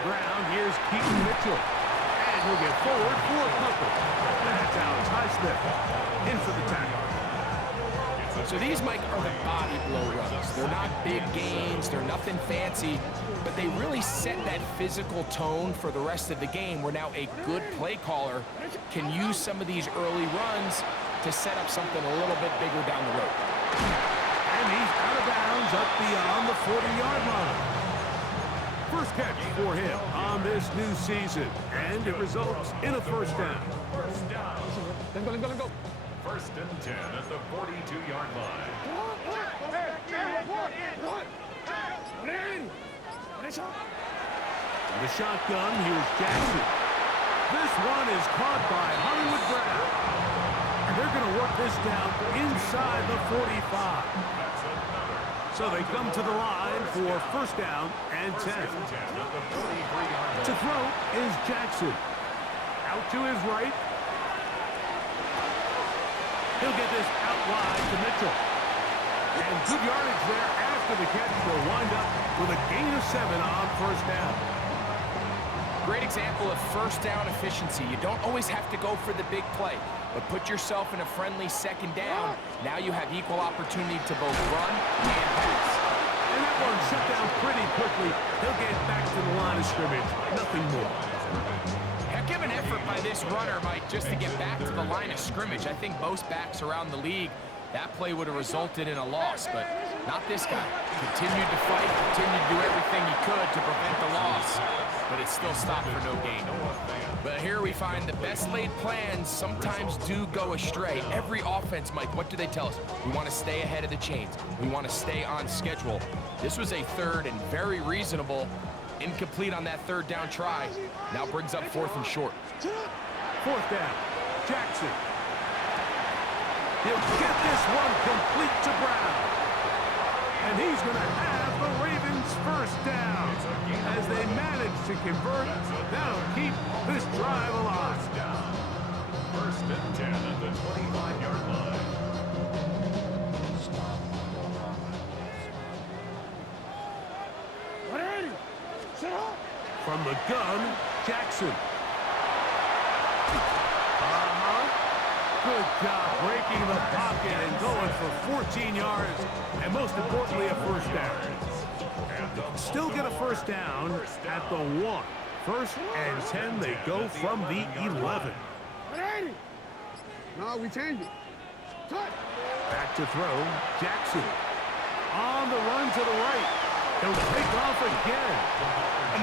the ground. Here's Keaton Mitchell. And he'll get forward for a couple. That's Alex Highsmith in for the tackle. So these, Mike, are the body blow runs. They're not big gains. They're nothing fancy. But they really set that physical tone for the rest of the game where now a good play caller can use some of these early runs to set up something a little bit bigger down the road. And he's out of bounds up beyond the 40-yard line. First catch for him on this new season, and it results in a first down. Let's go. First and 10 at the 42-yard line. The shotgun, here's Jackson. This one is caught by Hollywood Brown. And they're going to work this down inside the 45. So they come to the line for first down and 10. To throw is Jackson. Out to his right. He'll get this out wide to Mitchell. And good yardage there after the catch. They'll wind up with a gain of 7 on first down. Great example of first down efficiency. You don't always have to go for the big play, but put yourself in a friendly second down. Now you have equal opportunity to both run and pass. And that one shut down pretty quickly. He'll get back to the line of scrimmage. Nothing more. Heck of an effort by this runner, Mike, just to get back to the line of scrimmage. I think most backs around the league, that play would have resulted in a loss, but not this guy. Continued to fight, continued to do everything he could to prevent the loss, but it still stopped for no gain. But here we find the best laid plans sometimes do go astray. Every offense, Mike, what do they tell us? We want to stay ahead of the chains. We want to stay on schedule. This was a third and very reasonable. Incomplete on that third down try. Now brings up fourth and short. Fourth down. Jackson. He'll get this one complete to Brown. And he's going to have the Ravens first down. As they manage to convert, that'll keep this drive alive. First and 10 at the 25-yard line. From the gun, Jackson. Good job breaking the pocket and going for 14 yards, and most importantly, a first down. Still get a first down at the 1. First and 10, they go from the 11. No, we changed it. Touch. Back to throw, Jackson. On the run to the right. He'll take off again.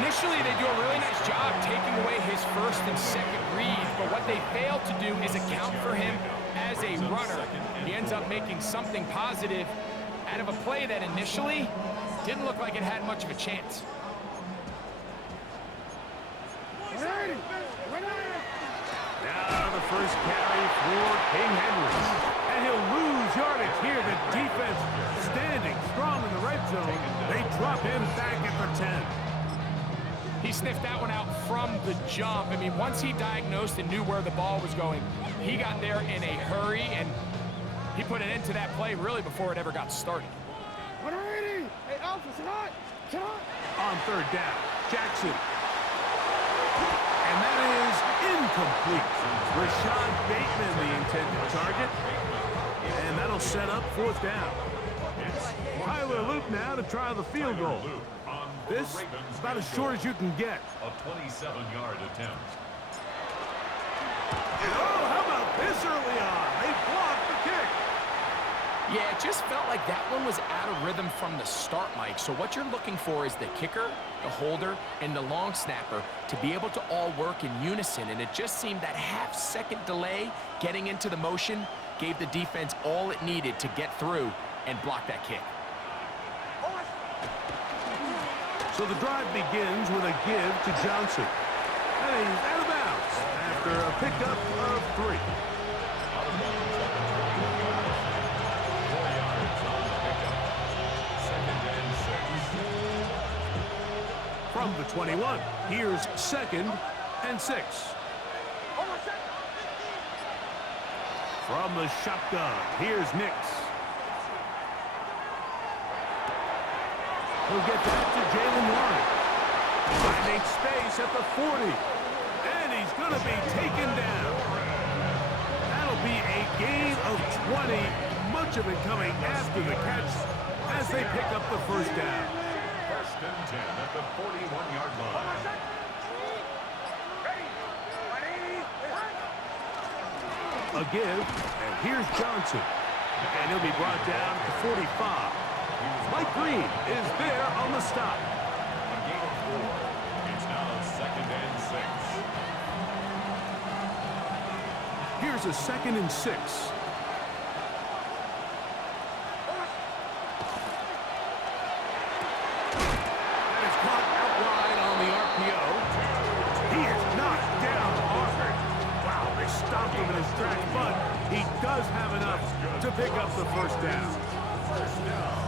Initially, they do a really nice job taking away his first and second read, but what they fail to do is account for him as a runner. He ends up making something positive out of a play that initially didn't look like it had much of a chance. Now the first carry for King Henry. And he'll lose yardage here. The defense standing strong in the red zone. They drop him back at the 10. He sniffed that one out from the jump. I mean, once he diagnosed and knew where the ball was going, he got there in a hurry, and he put an end to that play really before it ever got started. Hey, Alpha, sit on. On third down, Jackson. And that is incomplete. Rashad Bateman, the intended target. And that'll set up fourth down. Tyler Luke now to try the field goal. This is about as short as you can get. A 27-yard attempt. Oh, how about this early on? They blocked the kick. Yeah, it just felt like that one was out of rhythm from the start, Mike. So what you're looking for is the kicker, the holder, and the long snapper to be able to all work in unison. And it just seemed that half-second delay getting into the motion gave the defense all it needed to get through and block that kick. So the drive begins with a give to Johnson. And he's out of bounds after a pickup of 3. From the 21, here's 2nd and 6. From the shotgun, here's Nix. He'll get that to Jalen Warren. Finding space at the 40. And he's going to be taken down. That'll be a gain of 20. Much of it coming after the catch as they pick up the first down. First and 10 at the 41-yard line. A give, and here's Johnson. And he'll be brought down to 45. Mike Green is there on the stop. A gain of 4. It's now 2nd and 6. Here's a 2nd and 6. That is caught out wide on the RPO. He is knocked down hard. Wow, they stopped him in his tracks, but he does have enough to pick up the first down.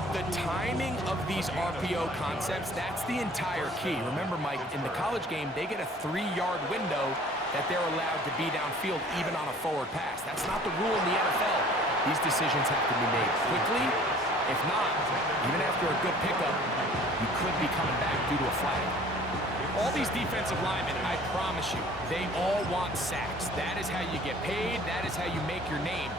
The timing of these RPO concepts, that's the entire key. Remember, Mike, in the college game, they get a 3-yard window that they're allowed to be downfield even on a forward pass. That's not the rule in the NFL. These decisions have to be made quickly. If not, even after a good pickup, you could be coming back due to a flag. All these defensive linemen, I promise you, they all want sacks. That is how you get paid. That is how you make your name.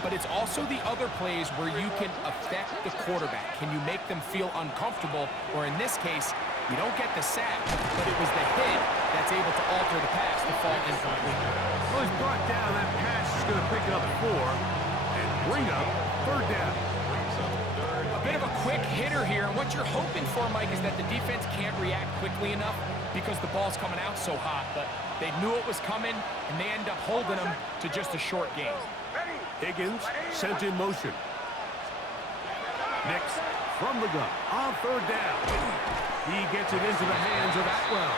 But it's also the other plays where you can affect the quarterback. Can you make them feel uncomfortable? Or in this case, you don't get the sack, but it was the hit that's able to alter the pass to fall incomplete. Well, he's brought down. That pass is going to pick up 4 and bring up 3rd down. A bit of a quick hitter here, and what you're hoping for, Mike, is that the defense can't react quickly enough because the ball's coming out so hot. But they knew it was coming, and they end up holding them to just a short gain. Higgins sent in motion. Nix from the gun on 3rd down. He gets it into the hands of Atwell.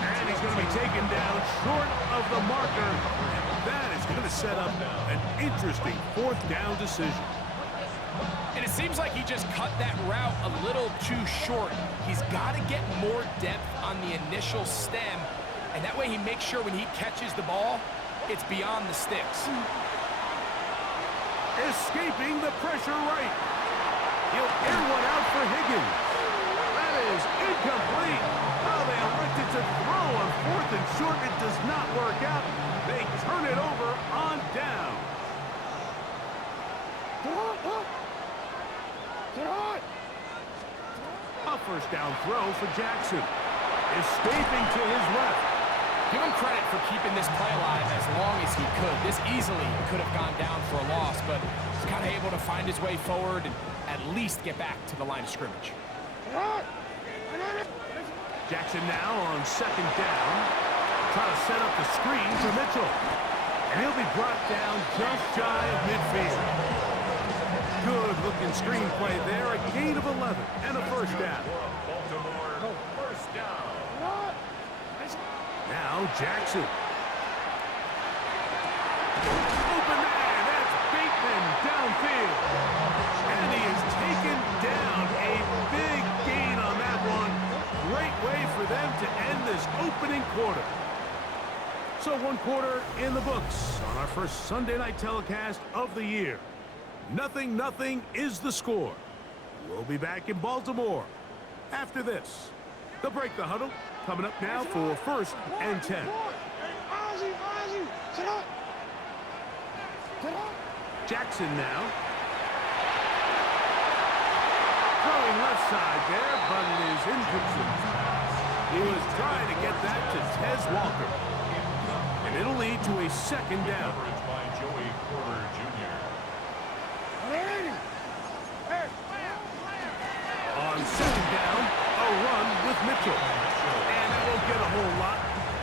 And he's going to be taken down short of the marker. And that is going to set up an interesting 4th down decision. And it seems like he just cut that route a little too short. He's got to get more depth on the initial stem. And that way he makes sure when he catches the ball, it's beyond the sticks. Escaping the pressure right. He'll air one out for Higgins. That is incomplete. Oh, they elected to throw on 4th and short. It does not work out. They turn it over on down. A first down throw for Jackson. Escaping to his left. Give him credit for keeping this play alive as long as he could. This easily could have gone down for a loss, but he's kind of able to find his way forward and at least get back to the line of scrimmage. Jackson now on 2nd down. Trying to set up the screen to Mitchell. And he'll be brought down just shy of midfield. Good looking screenplay there. A gain of 11 and a first down. Baltimore, first down. Now Jackson. Open man, that's Bateman downfield. And he is taken down. A big gain on that one. Great way for them to end this opening quarter. So 1 quarter in the books on our first Sunday night telecast of the year. 0-0 is the score. We'll be back in Baltimore after this. They'll break the huddle. Coming up now for 1st and 10. Jackson now. Throwing left side there, but it is incomplete. He was trying to get that to Tez Walker. And it'll lead to a 2nd down. Coverage by Joey Porter Jr. On 2nd down, a run with Mitchell. And that won't get a whole lot.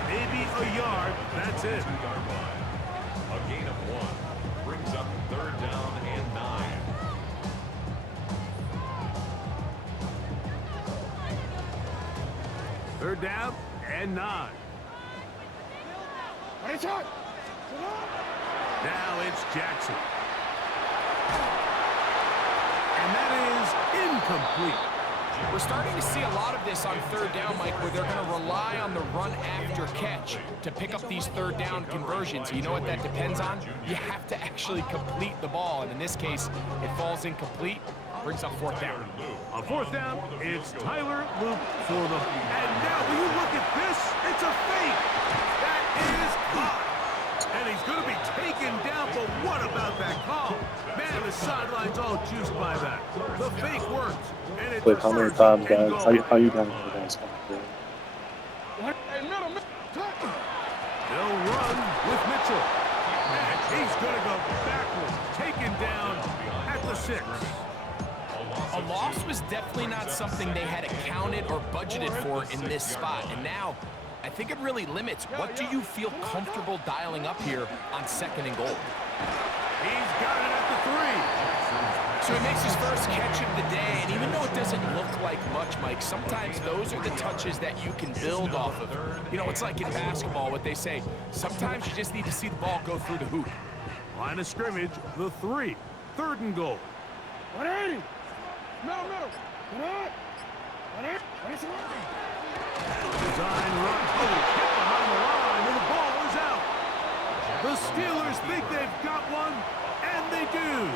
Maybe a yard. That's it. 2-yard line. A gain of 1 brings up 3rd down and 9. Third down and 9. Now it's Jackson. And that is incomplete. We're starting to see a lot of this on 3rd down, Mike, where they're going to rely on the run after catch to pick up these 3rd down conversions. You know what that depends on? You have to actually complete the ball, and in this case, it falls incomplete. Brings up fourth down. On fourth down, it's Tyler Luke for them. And now, will you look at this? It's a fake. That is caught. And he's going to be taken down, but what about that call? Man, the sideline's all juiced by that. The fake works. And it's Wait, how many times, guys? How you doing, guys? Hey, middle, touch. They'll run with Mitchell. And he's going to go backwards, taken down at the 6. A loss was definitely not something they had accounted or budgeted for in this spot. And now, I think it really limits what do you feel comfortable dialing up here on 2nd and goal. He's got it at the 3. So he makes his first catch of the day, and even though it doesn't look like much, Mike, sometimes those are the touches that you can build off of. You know, it's like in basketball, what they say, sometimes you just need to see the ball go through the hoop. Line of scrimmage, the 3. 3rd and goal. 180. Middle. Come on. 180. Design run. Oh, hit behind the line, and the ball is out. The Steelers think they've got one, and they do.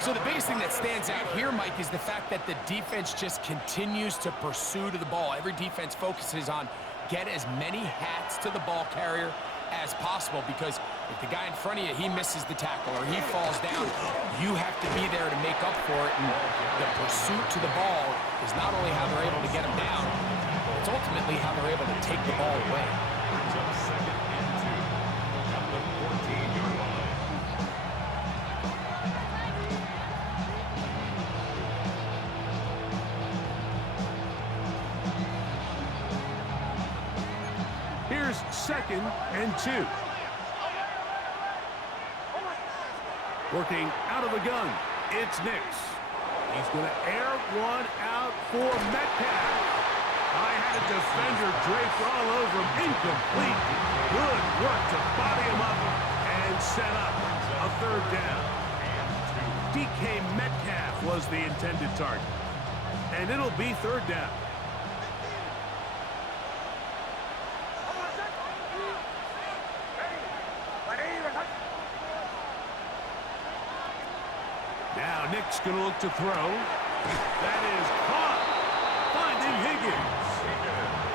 So the biggest thing that stands out here, Mike, is the fact that the defense just continues to pursue to the ball. Every defense focuses on get as many hats to the ball carrier as possible, because if the guy in front of you, he misses the tackle or he falls down, you have to be there to make up for it. And the pursuit to the ball is not only how they're able to get him down, it's ultimately how they're able to take the ball away. Brings up 2nd and 2 at the 14-yard line. Here's 2nd and 2. Working out of the gun, it's Nix. He's going to air one out for Metcalf. I had a defender draped all over him. Incomplete. Good work to body him up and set up a 3rd down. DK Metcalf was the intended target. And it'll be 3rd down. Now Nick's going to look to throw. That is caught. Finding Higgins.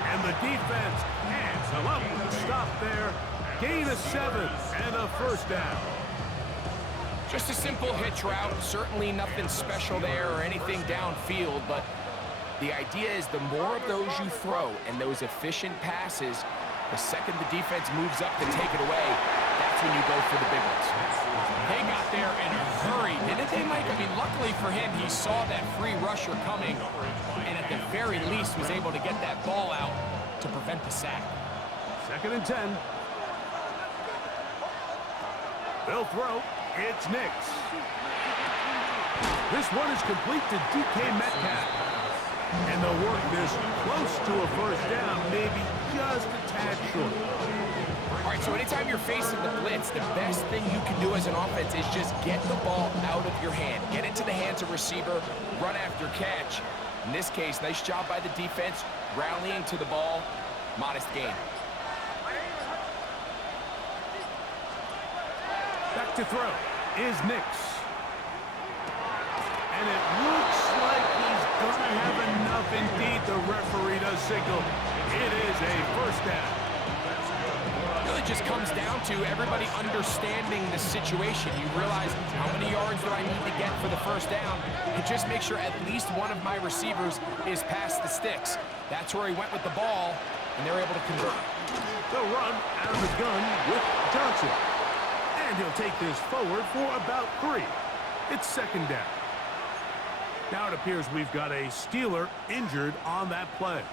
And the defense hands him up with the stop there. Gain of 7 and a 1st down. Just a simple hitch route. Certainly nothing special there or anything downfield, but the idea is the more of those you throw and those efficient passes, the second the defense moves up to take it away, that's when you go for the big ones. They got there in a hurry, didn't they, Mike? I mean, luckily for him, he saw that free rusher coming, and at the very least was able to get that ball out to prevent the sack. 2nd and 10. They'll throw. It's Nix. This one is complete to DK Metcalf. And they'll work this close to a 1st down, maybe just a tad short. All right, so anytime you're facing the blitz, the best thing you can do as an offense is just get the ball out of your hand. Get it to the hands of receiver, run after catch. In this case, nice job by the defense, rallying to the ball, modest gain. Back to throw is Nix. And it looks like he's going to have enough indeed. The referee does signal. It is a 1st down. It really just comes down to everybody understanding the situation. You realize how many yards do I need to get for the 1st down, and just make sure at least one of my receivers is past the sticks. That's where he went with the ball, and they're able to convert. They'll run out of the gun with Johnson. And he'll take this forward for about 3. It's 2nd down. Now it appears we've got a Steeler injured on that play.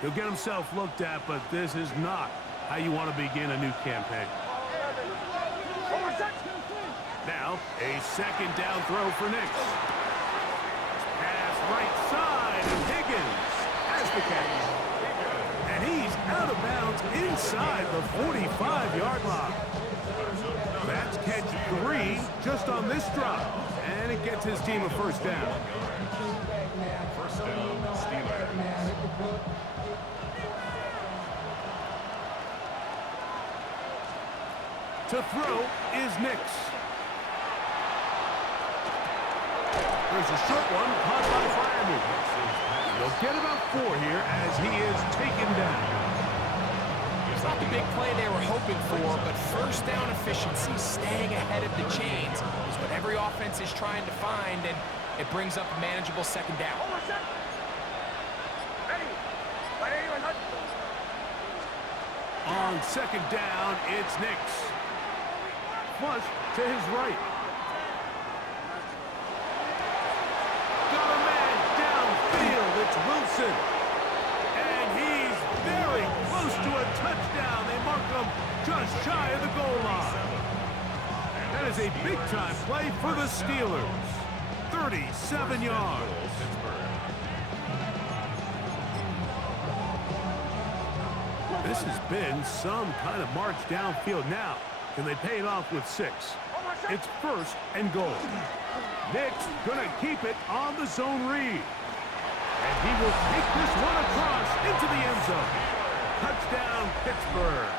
He'll get himself looked at, but this is not how you want to begin a new campaign. Now, a 2nd down throw for Nix. Pass right side, and Higgins has the catch. And he's out of bounds inside the 45-yard line. That's catch 3 just on this drop. And it gets his team a 1st down. 1st down, Steelers. To throw is Nix. There's a short one caught by Fryerman. They'll get about 4 here as he is taken down. It's not the big play they were hoping for, but first down efficiency, staying ahead of the chains, is what every offense is trying to find, and it brings up a manageable second down. On second down, it's Nix. Flush to his right. Got a man downfield. It's Wilson. And he's very close to a touchdown. They mark him just shy of the goal line. That is a big-time play for the Steelers. 37 yards. This has been some kind of march downfield. Now, can they pay it off with 6? It's first and goal. Nix gonna keep it on the zone read. And he will take this one across into the end zone. Touchdown, Pittsburgh.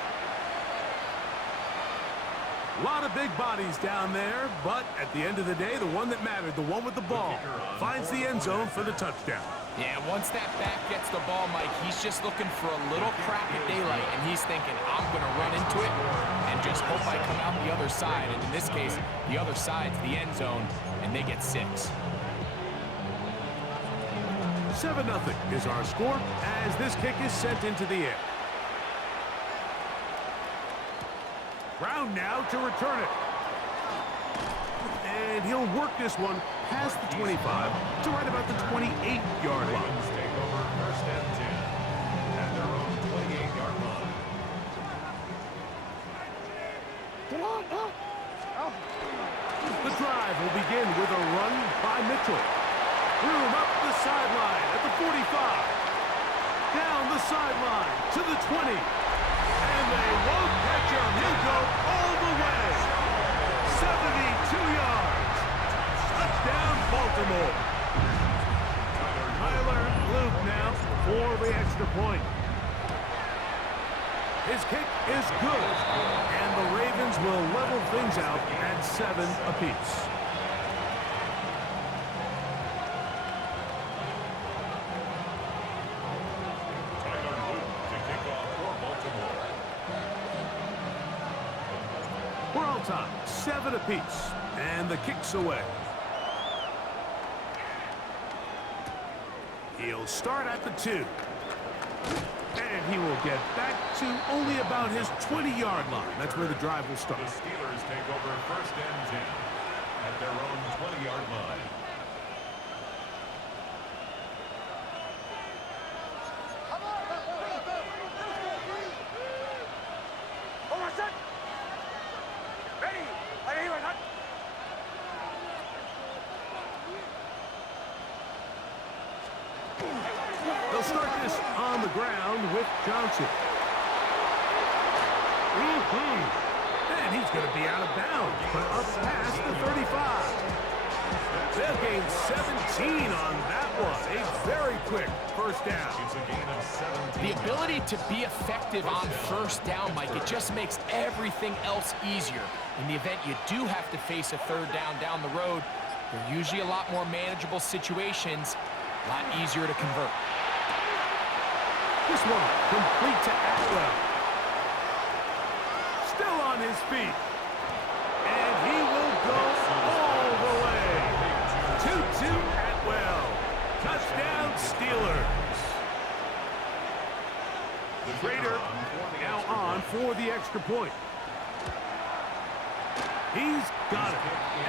A lot of big bodies down there, but at the end of the day, the one that mattered, the one with the ball, finds the end zone for the touchdown. Yeah, once that back gets the ball, Mike, he's just looking for a little crack at daylight, and he's thinking, I'm going to run into it and just hope I come out the other side. And in this case, the other side's the end zone, and they get 6. 7-0 is our score as this kick is sent into the air. Brown now to return it. And he'll work this one past the 25 to right about the 28-yard line. Take over first and 10 at their own 28-yard line. The drive will begin with a run by Mitchell. Room up the sideline at the 45. Down the sideline to the 20. And they won't catch him. He'll go all the way. 72 yards. Touchdown, Baltimore. Tyler Luke now for the extra point. His kick is good, and the Ravens will level things out at 7 apiece. Tyler Luke to kick off for Baltimore. We're on top, 7 apiece, and the kick's away. He'll start at the 2. And he will get back to only about his 20-yard line. That's where the drive will start. The Steelers take over first and 10 at their own 20-yard line. They'll start this on the ground with Johnson. And he's going to be out of bounds, but up past the 35. They'll gain 17 on that one. A very quick first down. It's a gain of 17. The ability to be effective on first down, Mike, it just makes everything else easier. In the event you do have to face a third down the road, they're usually a lot more manageable situations, a lot easier to convert. This one complete to Atwell. Still on his feet. And he will go all the way. 2-2 Atwell. Touchdown Steelers. Prater now on for the extra point. He's got it.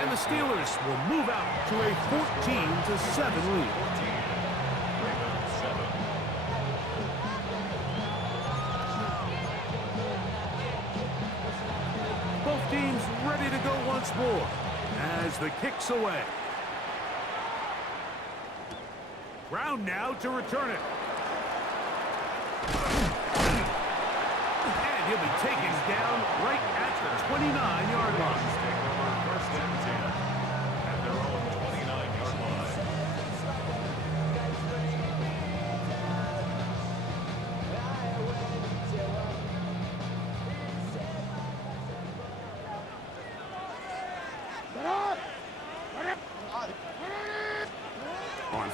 And the Steelers will move out to a 14-7 lead. Ravens 7. Both teams ready to go once more as the kick's away. Brown now to return it. And he'll be taken down right at the 29-yard line. Take over first and 10 at their own 29-yard line.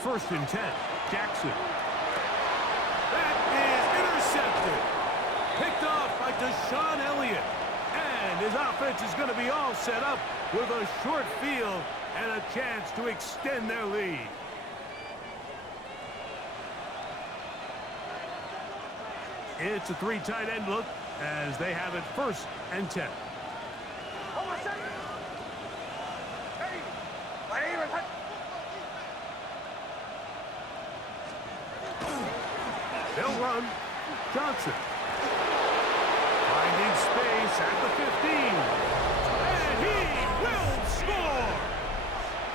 first and 10. Jackson. That is intercepted. Picked off by Deshaun Elliott. And his offense is going to be all set up with a short field and a chance to extend their lead. It's a 3 tight end look as they have it first and 10. They'll run. Johnson. Finding space at the 15. And he will score!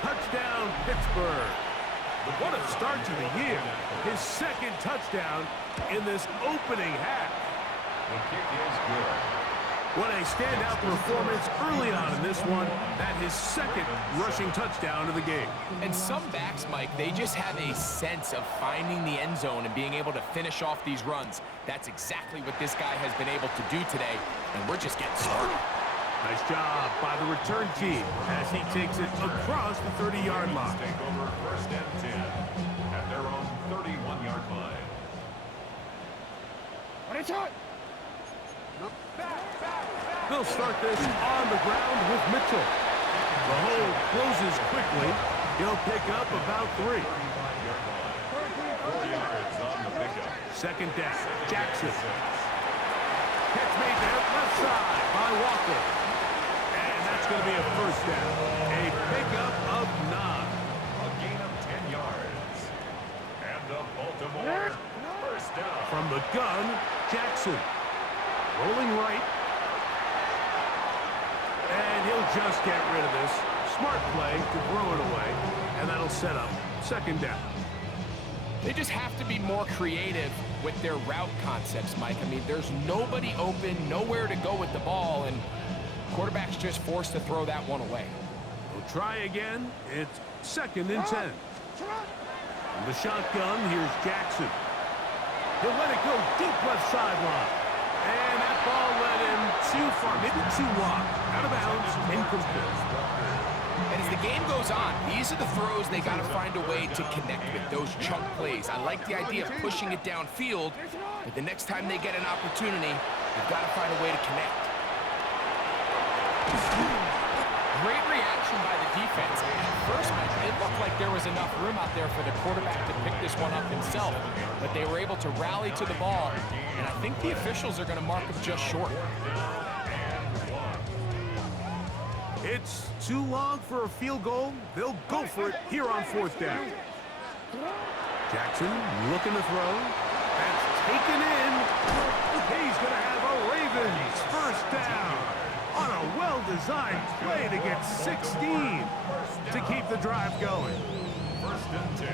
Touchdown, Pittsburgh. What a start to the year. His second touchdown in this opening half. The kick is good. What a standout performance early on in this one. That his second rushing touchdown of the game. And some backs, Mike, they just have a sense of finding the end zone and being able to finish off these runs. That's exactly what this guy has been able to do today, and we're just getting started. Nice job by the return team as he takes it across the 30-yard line. Take over first and 10 at their own 31-yard line. They'll start this on the ground with Mitchell. The hole closes quickly. He'll pick up about 3. 4 yards on the pickup. Second down, Jackson. Catch made there, left side by Walker. And that's going to be a first down. A pickup of 9. A gain of 10 yards. And the Baltimore first down. From the gun, Jackson. Rolling right. And he'll just get rid of this. Smart play to throw it away. And that'll set up second down. They just have to be more creative with their route concepts, Mike. I mean, there's nobody open, nowhere to go with the ball, and quarterback's just forced to throw that one away. We'll try again. It's second and 10. From the shotgun, here's Jackson. He'll let it go deep left sideline. And that ball led him too far, maybe too wide. Out of bounds, incomplete. And as the game goes on, these are the throws they got to find a way to connect with, those chunk plays. I like the idea of pushing it downfield, but the next time they get an opportunity, they've got to find a way to connect. Great reaction by the defense. At first, it looked like there was enough room out there for the quarterback to pick this one up himself, but they were able to rally to the ball, and I think the officials are going to mark him just short. It's too long for a field goal. They'll go for it here on fourth down. Jackson looking to throw. That's taken in. He's going to have a Ravens first down on a well-designed play to get 16 to keep the drive going.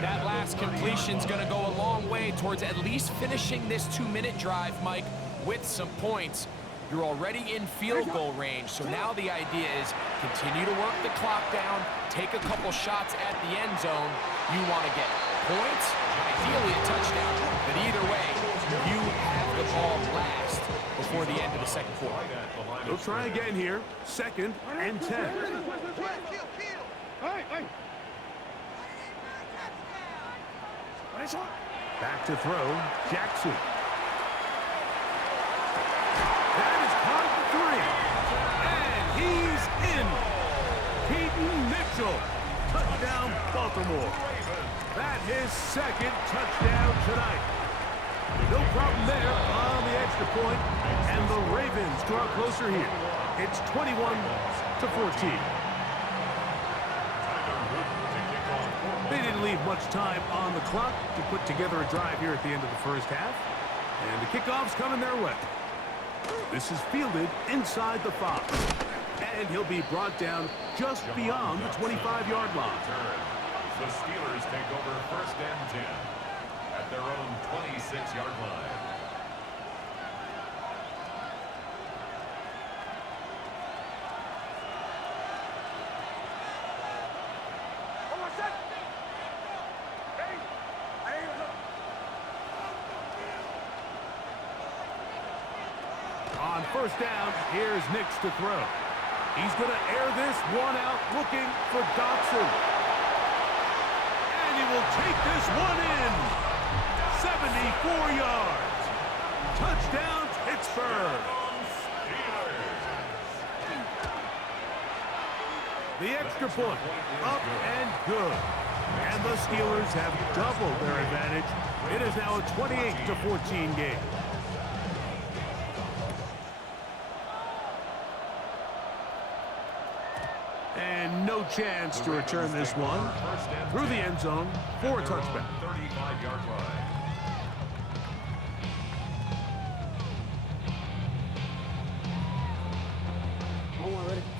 That last completion's going to go a long way towards at least finishing this 2-minute drive, Mike, with some points. You're already in field goal range, so now the idea is continue to work the clock down, take a couple shots at the end zone. You want to get points, ideally a touchdown, but either way, you have the ball last before the end of the second quarter. They'll try again here, second and 10. Back to throw, Jackson. That is caught at 3. And he's in. Peyton Mitchell. Touchdown, Baltimore. That his second touchdown tonight. No problem there on the extra point. And the Ravens draw closer here. It's 21-14. They didn't leave much time on the clock to put together a drive here at the end of the first half. And the kickoff's coming their way. This is fielded inside the 5. And he'll be brought down just beyond the 25-yard line. The Steelers take over first and 10 at their own 26-yard line. On first down, here's Nix to throw. He's going to air this one out looking for Dotson. And he will take this one in. 74 yards. Touchdown, Pittsburgh. The extra point, up and good. And the Steelers have doubled their advantage. It is now a 28-14 game. And no chance to return this one through the end zone for a touchback. 35-yard line.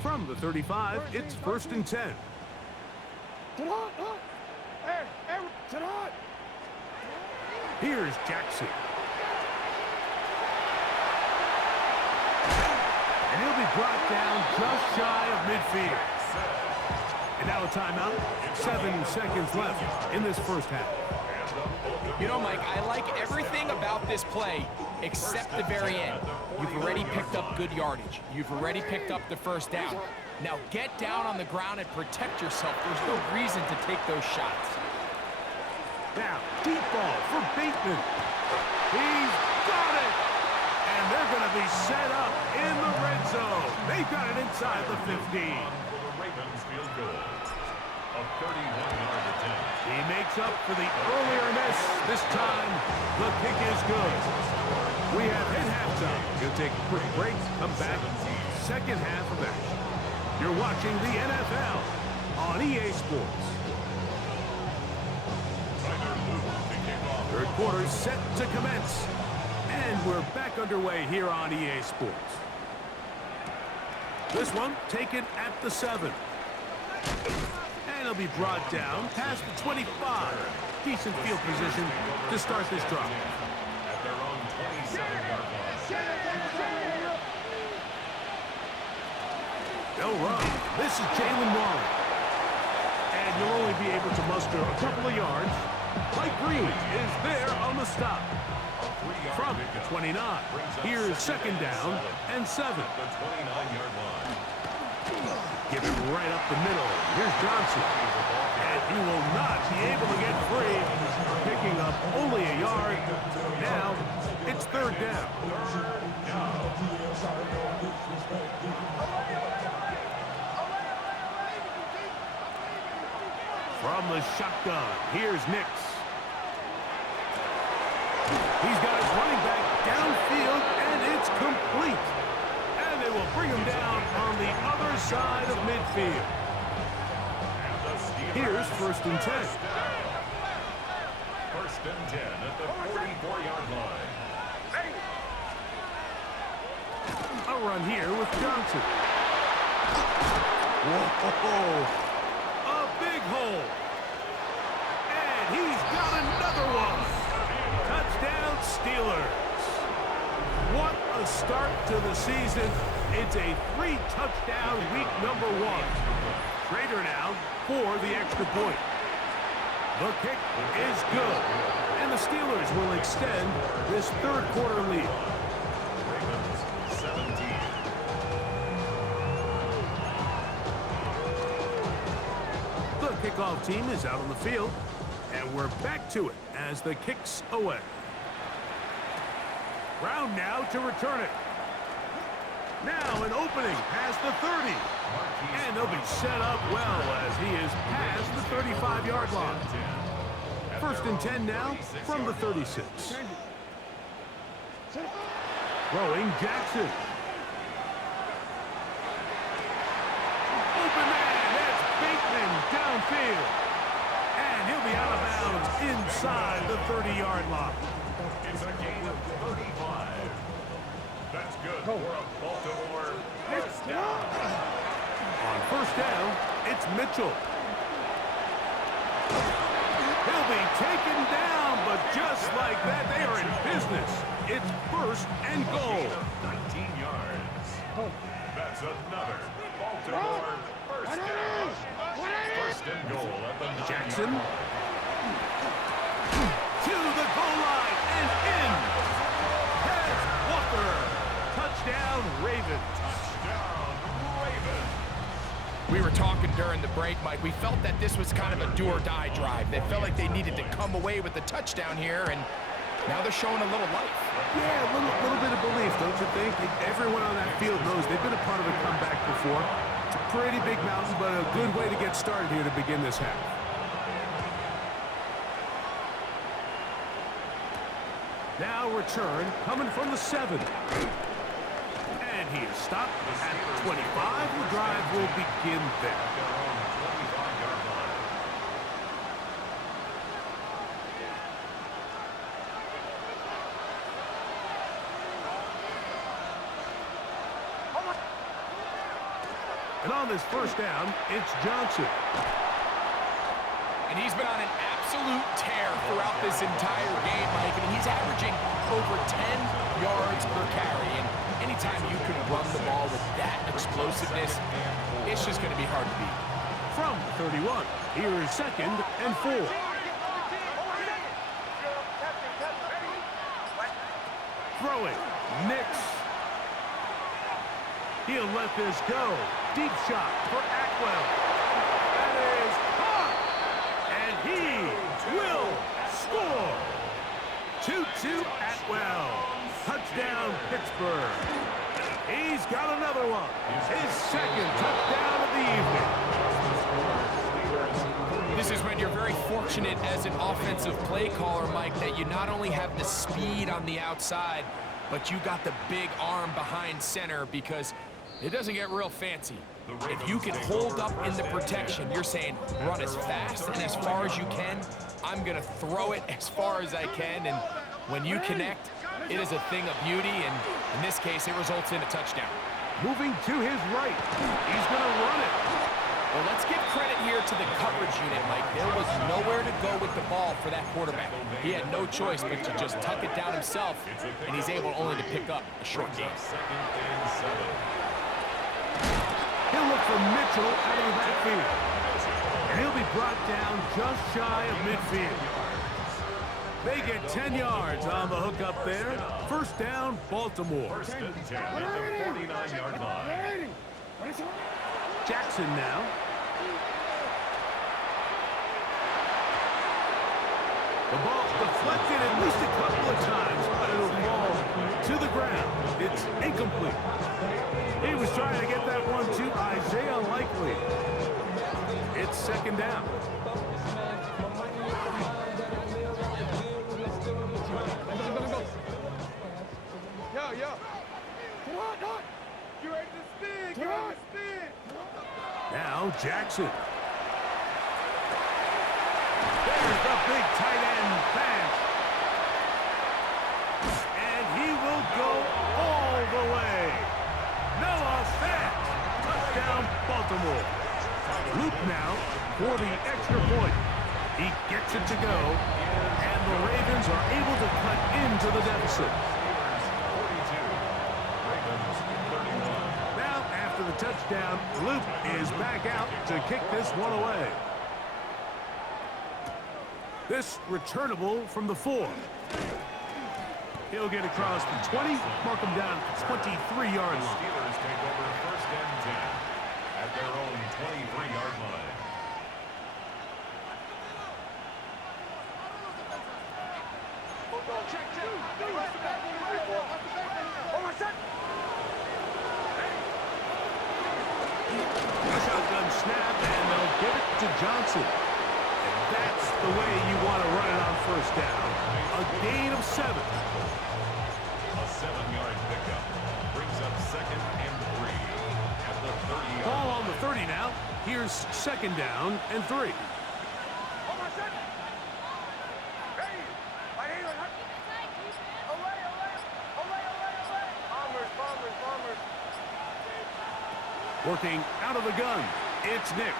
From the 35, it's 1st and 10. Here's Jackson. And he'll be brought down just shy of midfield. And now a timeout. 7 seconds left in this first half. You know, Mike, I like everything about this play except the very end. You've already picked up good yardage. You've already picked up the first down. Now get down on the ground and protect yourself. There's no reason to take those shots. Now, deep ball for Bateman. He's got it! And they're going to be set up in the red zone. They've got it inside the 15. For the Ravens field goal. A 31-yard attempt. He makes up for the earlier miss. This time, the kick is good. We have hit halftime. We'll take a quick break, come back, second half of action. You're watching the NFL on EA Sports. Third quarter set to commence. And we're back underway here on EA Sports. This one taken at the 7. And he'll be brought down past the 25. Decent field position to start this drive. At their own 27-yard line. They'll run. This is Jalen Warren. And you'll only be able to muster a couple of yards. Mike Green is there on the stop. From the 29. Here's second down and 7. The 29-yard line. Give him right up the middle. Here's Johnson. And he will not be able to get free. Picking up only a yard. Now, it's third down. From the shotgun, here's Nix. He's got his running back downfield, and it's complete. And they will bring him down on the other side of midfield. Here's 1st and 10. 1st and 10 at the 44-yard line. A run here with Johnson. Whoa, a big hole. And he's got another one. Touchdown, Steelers. What a start to the season. It's a 3-touchdown week number 1. Schrader now for the extra point. The kick is good. And the Steelers will extend this third quarter lead. Ravens 17. The kickoff team is out on the field. And we're back to it as the kick's away. Brown now to return it. Now an opening past the 30. And they'll be set up well as he is past the 35-yard line. 1st and 10 now from the 36. Throwing Jackson. Open man, that's Bateman downfield. And he'll be out of bounds inside the 30-yard line. It's a gain of 35. That's good for a Baltimore first down. On 1st down, it's Mitchell. He'll be taken down, but just like that, they are in business. It's 1st and goal. 19 yards. That's another Baltimore first down. 1st and goal at the 9. Jackson. To the goal line and in. Heads Walker. Touchdown, Ravens. Touchdown, Ravens. We were talking during the break, Mike. We felt that this was kind of a do-or-die drive. They felt like they needed to come away with the touchdown here, and now they're showing a little life. Yeah, a little bit of belief, don't you think? Everyone on that field knows they've been a part of a comeback before. It's a pretty big mountain, but a good way to get started here to begin this half. Now return coming from the 7. And he is stopped at the 25. The drive will begin there. And on this first down, it's Johnson. And he's been on an absolute tear throughout this entire game, Mike. I mean, he's averaging over 10 yards per carry. And anytime you can run the ball with that explosiveness, it's just going to be hard to beat. From 31, here is 2nd and 4. Throwing, Nix. He'll let this go. Deep shot for Atwell. That is caught. And he will score. 2-2 Atwell. Touchdown, Pittsburgh. He's got another one. His 2nd touchdown of the evening. This is when you're very fortunate as an offensive play caller, Mike, that you not only have the speed on the outside, but you got the big arm behind center, because it doesn't get real fancy. If you can hold up in the protection, you're saying run as fast and as far as you can. I'm going to throw it as far as I can, and when you connect, it is a thing of beauty, and in this case, it results in a touchdown. Moving to his right. He's going to run it. Well, let's give credit here to the coverage unit, Mike. There was nowhere to go with the ball for that quarterback. He had no choice but to just tuck it down himself, and he's able only to pick up a short gain. He'll look for Mitchell out of the backfield. And he'll be brought down just shy of midfield. They get 10 yards on the hook up there. First down, Baltimore. 1st and 10 at the 49-yard line. Jackson now. The ball deflected at least a couple of times, but it'll fall to the ground. It's incomplete. He was trying to get that one to Isaiah Likely. It's 2nd down. Yo. Come on. You ready to spin? Get ready to spin. Now Jackson. There's the big tight end pass. And he will go all the way. Noah Fant. Touchdown, Baltimore. Luke now for the extra point. He gets it to go. And the Ravens are able to cut into the deficit. Now, after the touchdown, Luke is back out to kick this one away. This returnable from the 4. He'll get across the 20, mark him down at the 23-yard line. Steelers take over 1st and 10 at their own 23-yard line. Shotgun snap, and they'll give it to Johnson. And that's the way you want to run it on first down. A gain of 7. A 7-yard pickup brings up 2nd and 3 at the 30-yard Ball on the 30 now. Here's 2nd down and 3. Working out of the gun, it's Nix.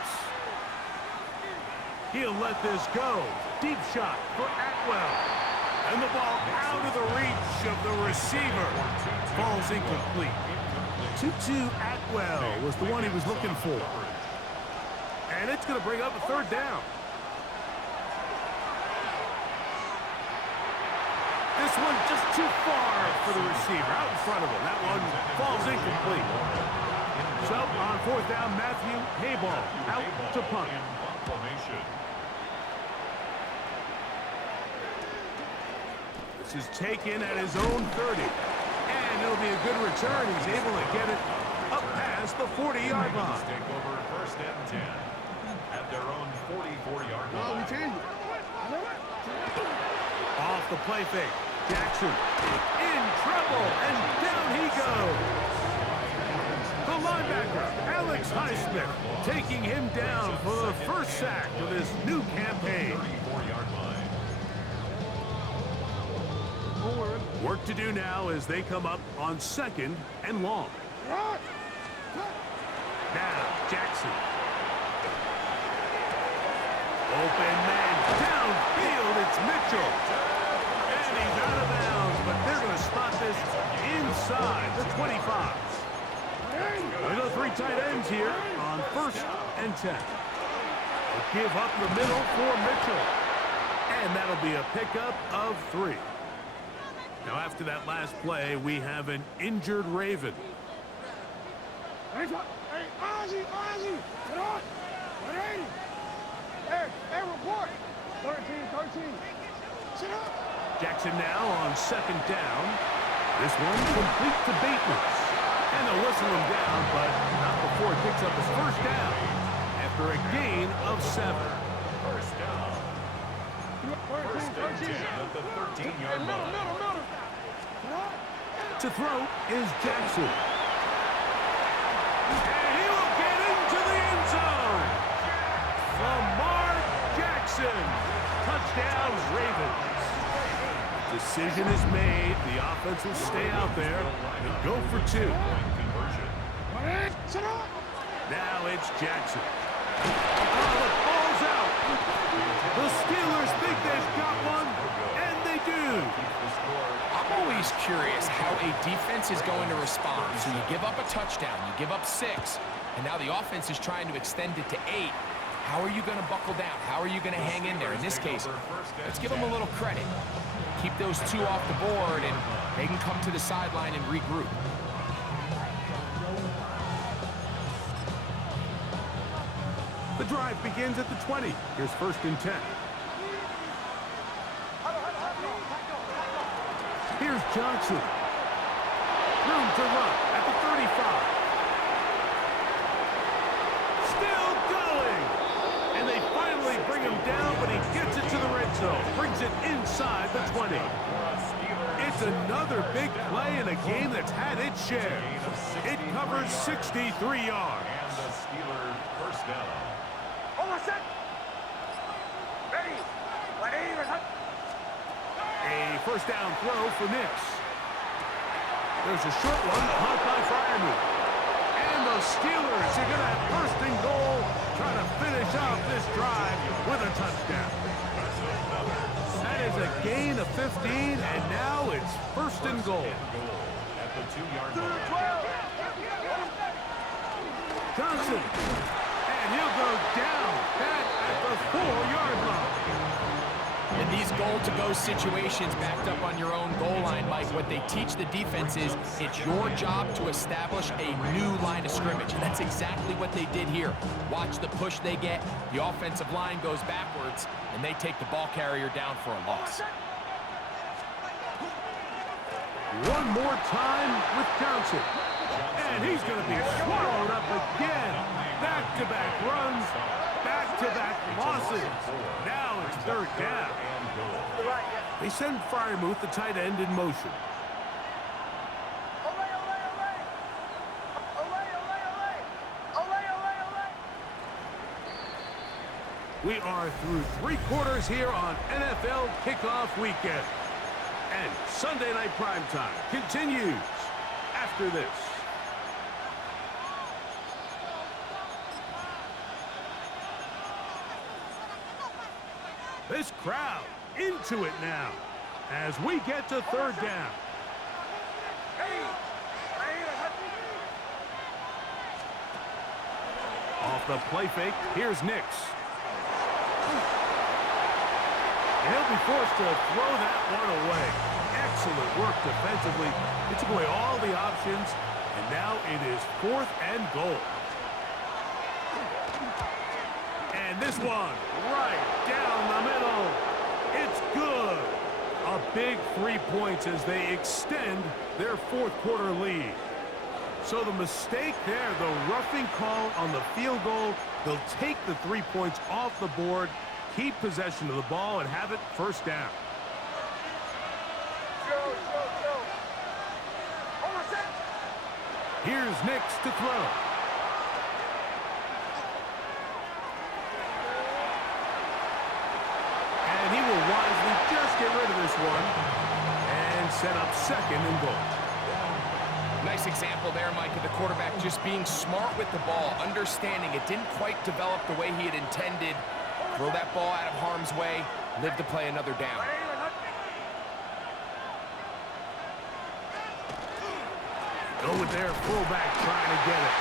He'll let this go. Deep shot for Atwell. And the ball out of the reach of the receiver. Ball's incomplete. 2-2 Atwell was the one he was looking for. And it's going to bring up a 3rd down. This one just too far for the receiver. Out in front of him. That one falls incomplete. So on fourth down, Matthew Hayball out to punt. This is taken at his own 30. And it'll be a good return. He's able to get it up past the 40-yard line. Take over first and 10 at their own 44-yard line. Off the play fake. Jackson in trouble, and down he goes. The linebacker, Alex Highsmith, taking him down for the first sack of his new campaign. 34-yard line. Work to do now as they come up on second and long. Now, Jackson. Open man downfield, it's Mitchell. And he's out of bounds, but they're going to spot this inside the 25. There go three tight ends here on first and 10. They'll give up the middle for Mitchell. And that'll be a pickup of 3. Now, after that last play, we have an injured Raven. Hey, Ozzy! Get on! 180! Hey, report! 13. Sit up! Jackson now on second down. This one complete to Bateman. And they'll whistle him down, but not before he picks up his first down after a gain of 7. First down. First and 10 at the 13-yard line. Middle. To throw is Jackson. And he will get into the end zone. Lamar Jackson. Touchdown, Ravens. Decision is made. The offense will stay out there and go for 2. Now it's Jackson. Oh, the ball's out. The Steelers think they've got one, and they do. I'm always curious how a defense is going to respond. So you give up a touchdown, you give up 6, and now the offense is trying to extend it to 8. How are you going to buckle down? How are you going to hang in there? In this case, let's give them a little credit. Keep those 2 off the board, and they can come to the sideline and regroup. The drive begins at the 20. Here's first and 10. Here's Johnson. Room to run at the 35. Still going. And they finally bring him down, but he gets it to the red zone. Brings it inside the 20. It's another big play in a game that's had its share. It covers 63 yards. And the Steelers first down. A first down throw for Nix. There's a short one caught by Freiermuth. And the Steelers are going to have first and goal, trying to finish off this drive with a touchdown. That is a gain of 15, and now it's first and goal. At the 2-yard line. Johnson. And he'll go down back at the 4-yard line. In these goal-to-go situations backed up on your own goal line, Mike, what they teach the defense is it's your job to establish a new line of scrimmage. And that's exactly what they did here. Watch the push they get. The offensive line goes backwards, and they take the ball carrier down for a loss. One more time with Johnson. And he's going to be swallowed up again. Back-to-back runs, back-to-back losses. Now it's third down. They send Freiermuth, the tight end, in motion. We are through 3 quarters here on NFL Kickoff Weekend. And Sunday Night Primetime continues after this. This crowd into it now as we get to third down. Off the play fake, here's Nix. And he'll be forced to throw that one away. Excellent work defensively. He took away all the options, And now it is 4th and goal. And this one right down the middle. It's good. A big 3 points as they extend their 4th quarter lead. So the mistake there, the roughing call on the field goal, they'll take the 3 points off the board, keep possession of the ball, and have it first down. Here's Nix to throw. And he will wisely just get rid of this one and set up 2nd and goal. Nice example there, Mike, of the quarterback just being smart with the ball, understanding it didn't quite develop the way he had intended. Throw that ball out of harm's way, live to play another down. Go with their fullback trying to get it.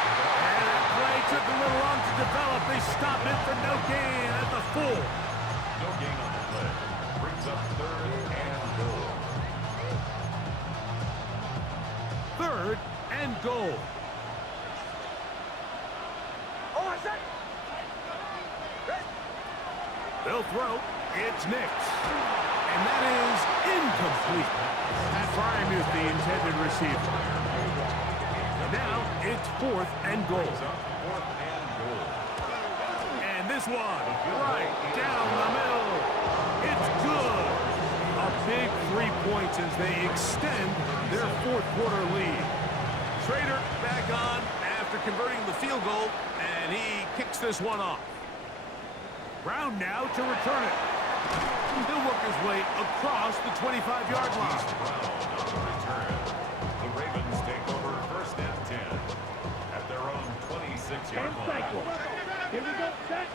And that play took a little long to develop. They stop it for no gain at the full. No gain on the play. Brings up 3rd and goal. 3rd and goal. They'll throw. It's Nix. And that is incomplete. Pat Frymuth, the intended receiver. Now it's 4th and goal. And this one right down the middle. It's good. A big 3 points as they extend their 4th quarter lead. Schrader back on after converting the field goal, and he kicks this one off. Brown now to return it. He'll work his way across the 25-yard line. The Ravens take over 1st and 10 at their own 26-yard line. Here we go. Set.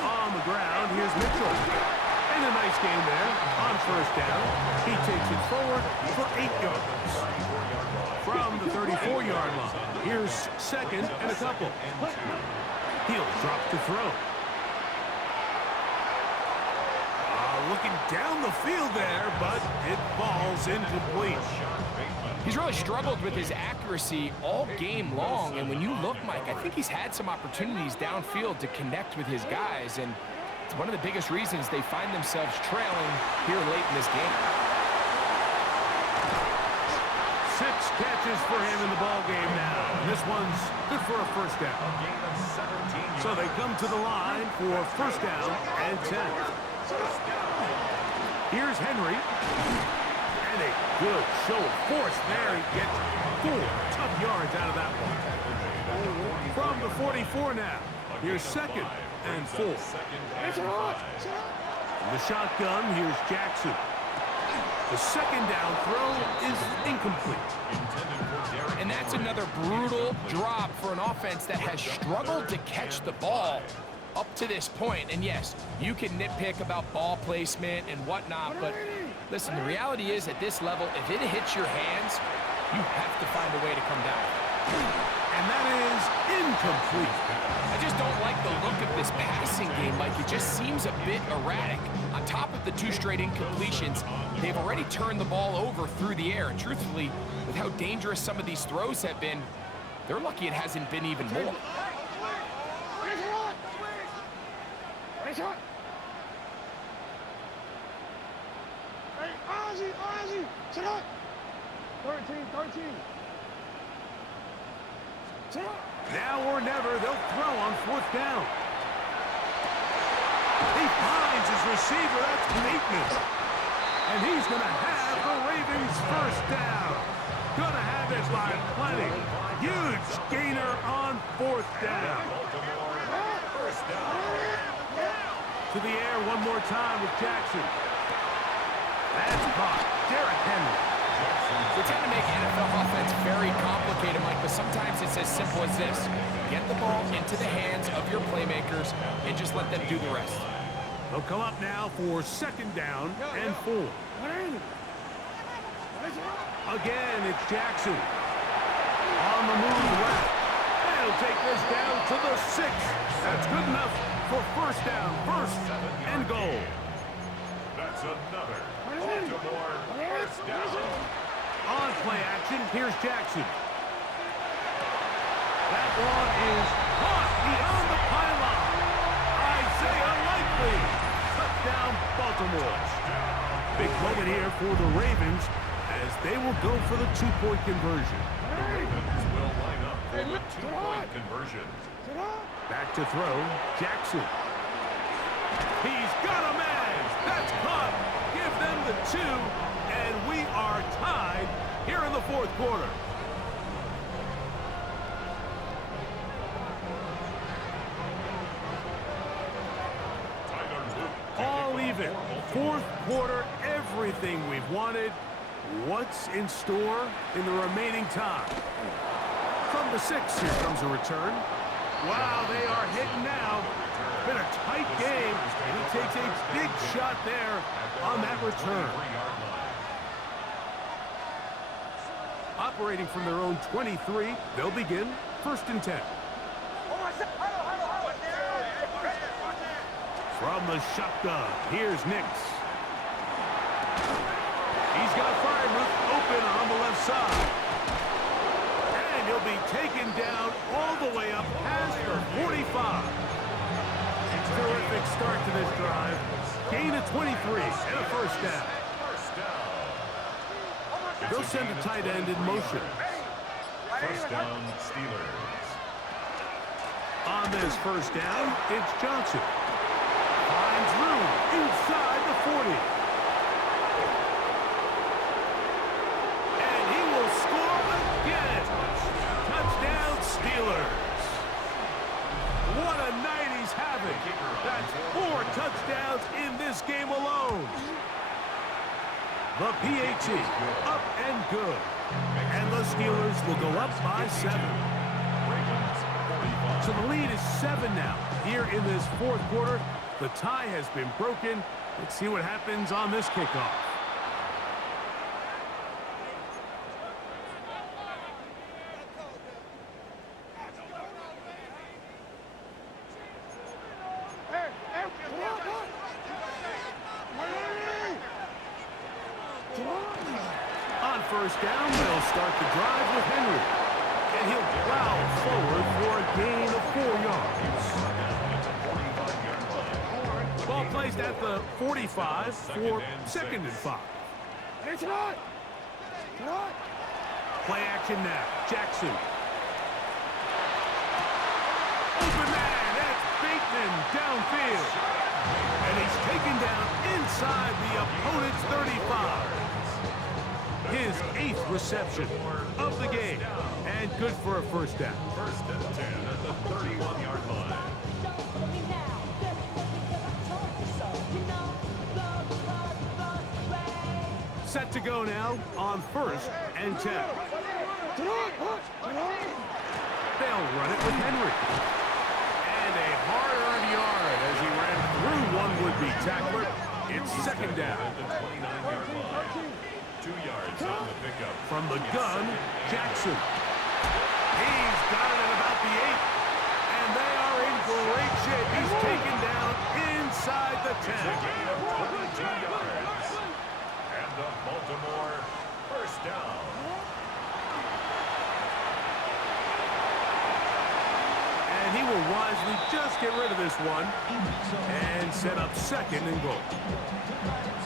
On the ground, here's Mitchell. And a nice game there on 1st down. He takes it forward for 8 yards. From the 34-yard line, here's 2nd and a couple. He'll drop to throw. Looking down the field there, but it falls incomplete. He's really struggled with his accuracy all game long, and when you look, Mike, I think he's had some opportunities downfield to connect with his guys, and it's one of the biggest reasons they find themselves trailing here late in this game. 6 catches for him in the ball game now. And this one's good for a 1st down. So they come to the line for 1st down and 10. Here's Henry. And a good show of force there. He gets 4 tough yards out of that one. From the 44 now. Here's 2nd and 4. From the shotgun, here's Jackson. The 2nd down throw is incomplete. And that's another brutal drop for an offense that has struggled to catch the ball up to this point. And yes, you can nitpick about ball placement and whatnot, but listen, the reality is at this level, if it hits your hands, you have to find a way to come down. And that is incomplete. I just don't like the look of this passing game, Mike. It just seems a bit erratic. On top of the 2 straight incompletions, they've already turned the ball over through the air. And truthfully, with how dangerous some of these throws have been, they're lucky it hasn't been even more. Hey, Ozzy, sit up. 13. Sit up. Now or never, they'll throw on 4th down. He finds his receiver. That's Bateman. And he's going to have the Ravens 1st down. Going to have it by plenty. Huge gainer on 4th down. To the air one more time with Jackson. That's caught. Derrick Henry. We tend to make NFL offense very complicated, Mike, but sometimes it's as simple as this. Get the ball into the hands of your playmakers and just let them do the rest. They'll come up now for 2nd down and 4. Again, it's Jackson. On the move left. They'll take this down to the 6. That's good enough for 1st down. 1st and goal. That's another Baltimore 1st down. On play action, here's Jackson. That one is caught beyond the pylon. Isaiah Likely. Touchdown, Baltimore. Big moment here for the Ravens as they will go for the two-point conversion. The Ravens will line up for the two-point conversion. Back to throw, Jackson. He's got a man. That's caught. Give them the 2, and we are tied here in the fourth quarter. All even. Fourth quarter, everything we've wanted. What's in store in the remaining time? From the 6, here comes a return. Wow, they are hitting now. It's been a tight game, and he takes a big shot there on that return. Operating from their own 23, they'll begin 1st and 10. From the shotgun, here's Nix. He's got Freiermuth open on the left side. And he'll be taken down all the way up past the 45. Terrific start to this drive. Gain of 23 and a first down. They'll send a tight end in motion. First down, Steelers. On this first down, it's Johnson. Finds room inside the 40. And he will score again. Touchdown, Steelers. What a night he's having. That's 4 touchdowns in this game alone. The PAT up and good. And the Steelers will go up by 7. So the lead is 7 now here in this fourth quarter. The tie has been broken. Let's see what happens on this kickoff. On first down, they'll start the drive with Henry. And he'll plow forward for a gain of 4 yards. Ball placed at the 45 for 2nd and 5. Play action now. Jackson. Open man. That's Bateman downfield. And he's taken down inside the opponent's 35. His 8th reception of the game. And good for a first down. First and 10 at the 31-yard line. Set to go now on 1st and 10. They'll run it with Henry. And a hard-earned yard as he ran through one would-be tackler. It's 2nd down. At the 29-yard line. 2 yards on the pickup. From the gun, Jackson. He's got it at about the 8. And they are in great shape. He's taken down inside the 10. It's a gain of 22 yards. And the Baltimore first down. And he will wisely just get rid of this one and set up 2nd and goal.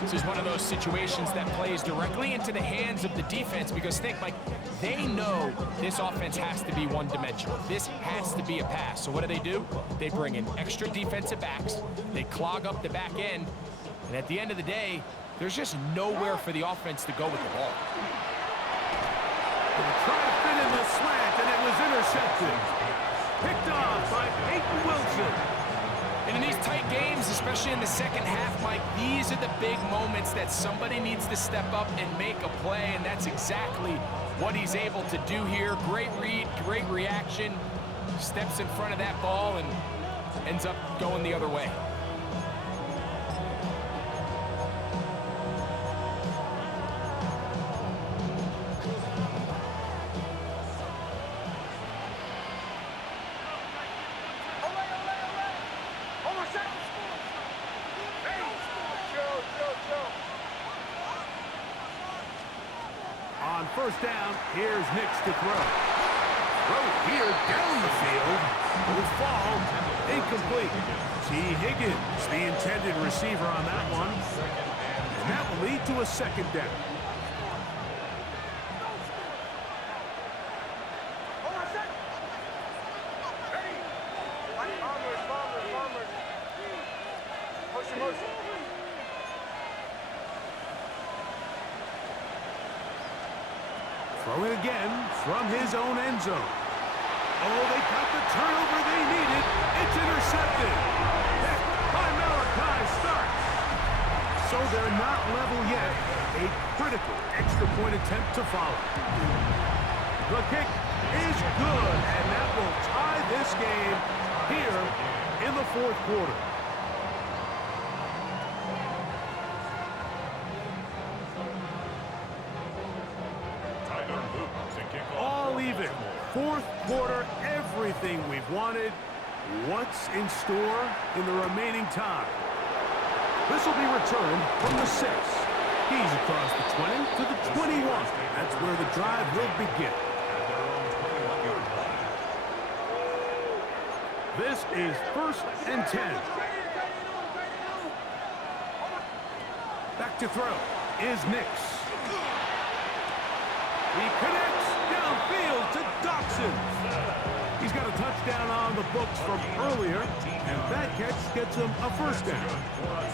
This is one of those situations that plays directly into the hands of the defense because think, Mike, they know this offense has to be one-dimensional. This has to be a pass. So what do? They bring in extra defensive backs. They clog up the back end. And at the end of the day, there's just nowhere for the offense to go with the ball. Try to fit in the slant, and it was intercepted. Picked off by Peyton Wilson. And in these tight games, especially in the second half, Mike, these are the big moments that somebody needs to step up and make a play, and that's exactly what he's able to do here. Great read, great reaction, steps in front of that ball and ends up going the other way. On first down, here's Nix to throw. Throw here down the field. Will fall. Incomplete. T. Higgins, the intended receiver on that one. And that will lead to a second down. Throwing again from his own end zone. Oh, they got the turnover they needed. It's intercepted. Pick by Malachi starts. So they're not level yet. A critical extra point attempt to follow. The kick is good, and that will tie this game here in the fourth quarter. All even. Fourth quarter, everything we've wanted. What's in store in the remaining time? This will be returned from the 6. He's across the 20 to the 21. That's where the drive will begin. This is 1st and 10. Back to throw is Nix. He connects downfield to Dotson. He's got a touchdown on the books from earlier, and that catch gets him a first down.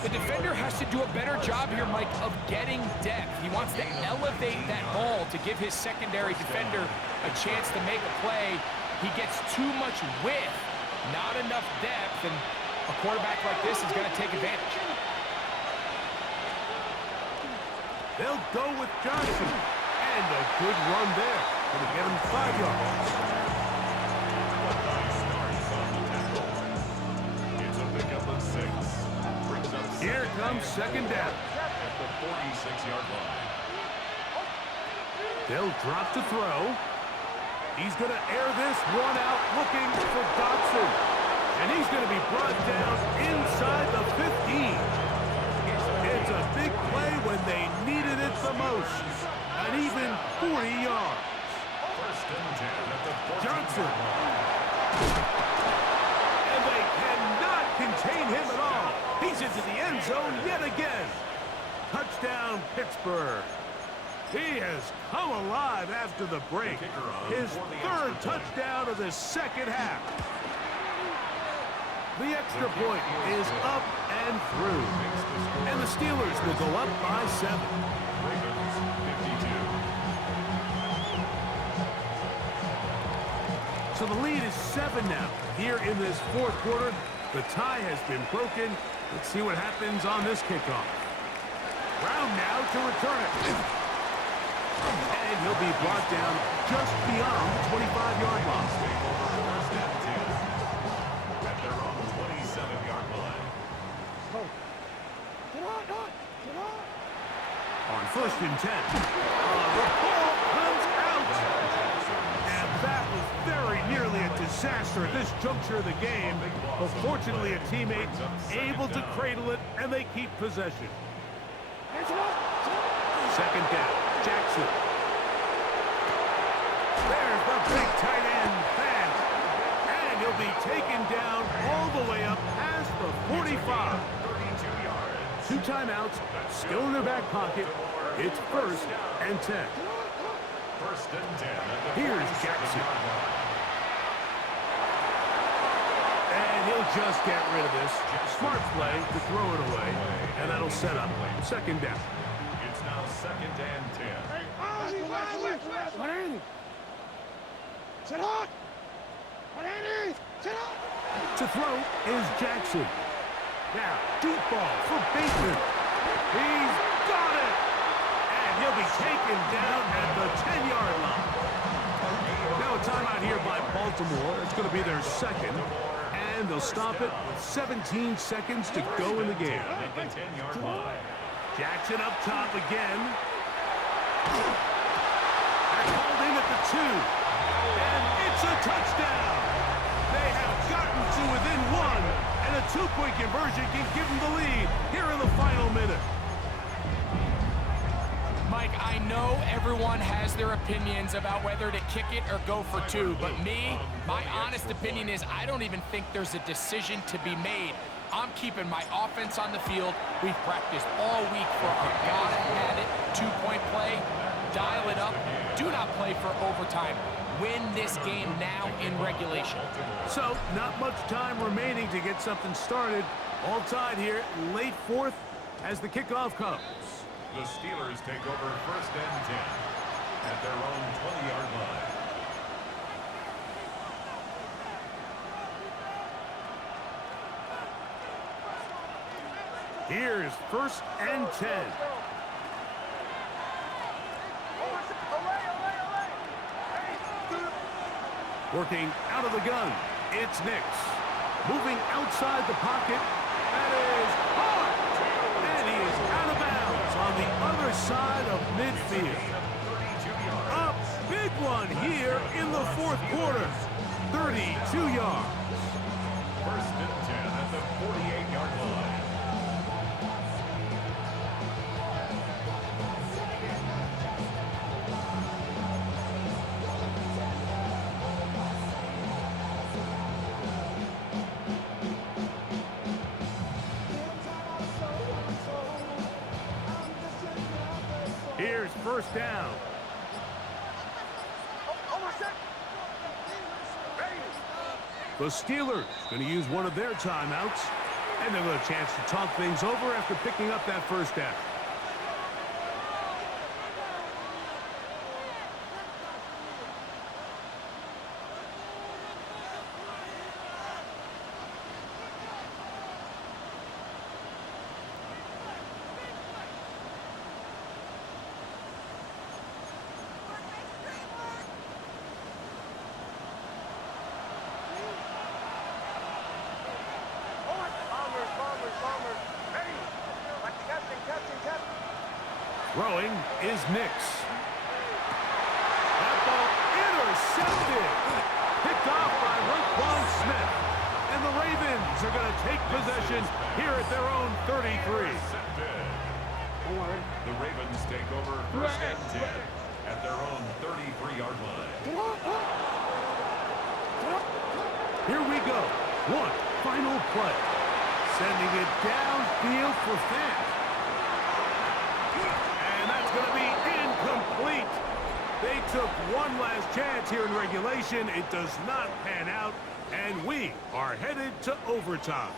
The defender has to do a better job here, Mike, of getting depth. He wants to elevate that ball to give his secondary defender a chance to make a play. He gets too much width, not enough depth, and a quarterback like this is going to take advantage. They'll go with Johnson. And a good run there. Going to get him 5 yards. It's a pickup of 6. Brings up Here comes second down. at the 46-yard line. They'll drop to throw. He's going to air this one out looking for Dotson. And he's going to be brought down inside the 15. It's a big play when they needed it the most. An even 40 yards. First and 10 at the 40. Johnson. And they cannot contain him at all. He's into the end zone yet again. Touchdown, Pittsburgh. He has come alive after the break. His 3rd touchdown of the second half. The extra point is up and through. And the Steelers will go up by 7. Ravens 52. So the lead is 7 now. Here in this fourth quarter, the tie has been broken. Let's see what happens on this kickoff. Brown now to return it. And he'll be brought down just beyond the 25-yard line. First and 10 at their own 27-yard line. On 1st and 10. The ball comes out. And that was very nearly a disaster at this juncture of the game. But fortunately, a teammate able to cradle it, and they keep possession. Second down, Jackson. There's the big tight end, Fant. And he'll be taken down all the way up past the 45. 32 yards. 2 timeouts, still in their back pocket. It's 1st and 10. First and 10 at the Here's 47-yard Jackson. line. And he'll just get rid of this. Smart play to throw it away. And that'll set up second down. It's now 2nd and 10. To throw is Jackson. Now, deep ball for Bateman. He's got it! And he'll be taken down at the 10-yard line. Now a timeout here by Baltimore. It's going to be their 2nd. And they'll stop it with 17 seconds to go in the game. At the 10-yard line. Jackson up top again. They're holding at the 2. And it's a touchdown. They have gotten to within 1. And a 2-point conversion can give them the lead here in the final minute. Mike, Mike, I know everyone has their opinions about whether to kick it or go for two, but my honest opinion is I don't even think there's a decision to be made. I'm keeping my offense on the field. We've practiced all week for our gotta-have-it two-point play. Dial it up. Do not play for overtime. Win this game now in regulation. So, not much time remaining to get something started. All tied here, late fourth, as the kickoff comes. The Steelers take over 1st and 10 at their own 20-yard line. Here's 1st and 10. Working out of the gun, it's Nix. Moving outside the pocket, that is hard. And he is out of bounds on the other side of midfield. A big one here in the 4th quarter. 32 yards. 1st and 10 at the 48-yard line. Here's 1st down. The Steelers going to use one of their timeouts, and they'll get a chance to talk things over after picking up that 1st down. Throwing is Nix. That ball intercepted. Picked off by Roquan Smith. And the Ravens are going to take possession here at their own 33. The Ravens take over 1st and 10 at their own 33-yard line. Here we go. One final play. Sending it downfield for Fant. And that's going to be incomplete. They took one last chance here in regulation. It does not pan out, and we are headed to overtime.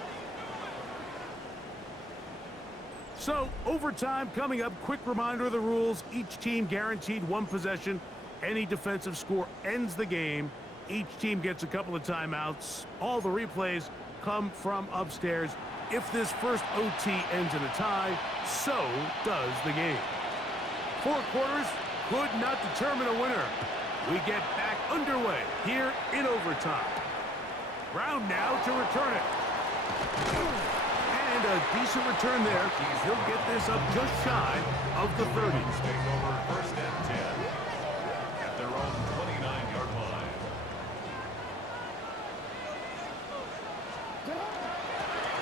So, overtime coming up. Quick reminder of the rules. Each team guaranteed one possession. Any defensive score ends the game. Each team gets a couple of timeouts. All the replays come from upstairs. If this first OT ends in a tie, so does the game. 4 quarters could not determine a winner. We get back underway here in overtime. Brown now to return it. And a decent return there. He'll get this up just shy of the 30. Take over 1st and 10 at their own 29-yard line.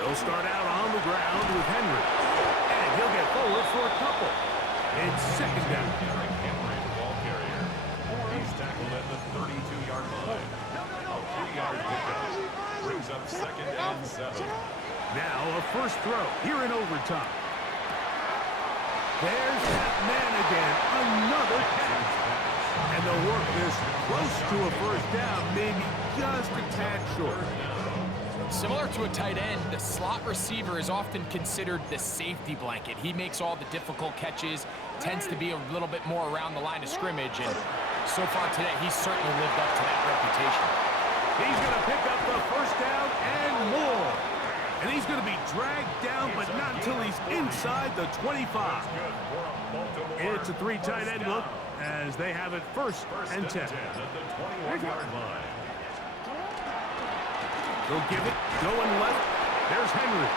He'll start out on the ground with Henry. And he'll get forward for a couple. It's 2nd down. Henry, the ball carrier. He's tackled at the 32-yard line. A 3-yard pickup brings up 2nd and 7. Now a first throw here in overtime. There's that man again. Another catch. And they'll work this close to a 1st down, maybe just a tad short. Similar to a tight end, the slot receiver is often considered the safety blanket. He makes all the difficult catches, tends to be a little bit more around the line of scrimmage, and so far today, he's certainly lived up to that reputation. He's going to pick up the 1st down and more. And he's going to be dragged down, but not until he's inside the 25. It's a 3 tight end look as they have it 1st and 10. At the 21-yard line. They'll give it, going left. There's Henry.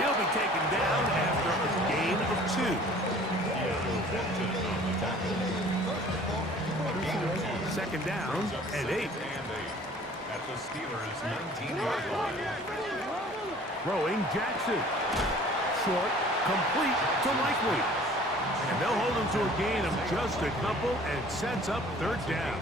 He'll be taken down after a gain of 2. 2nd down and 8. At the Steelers' 19-yard line. Throwing Jackson. Short, complete to Likely. And they'll hold them to a gain of just a couple and sets up third down.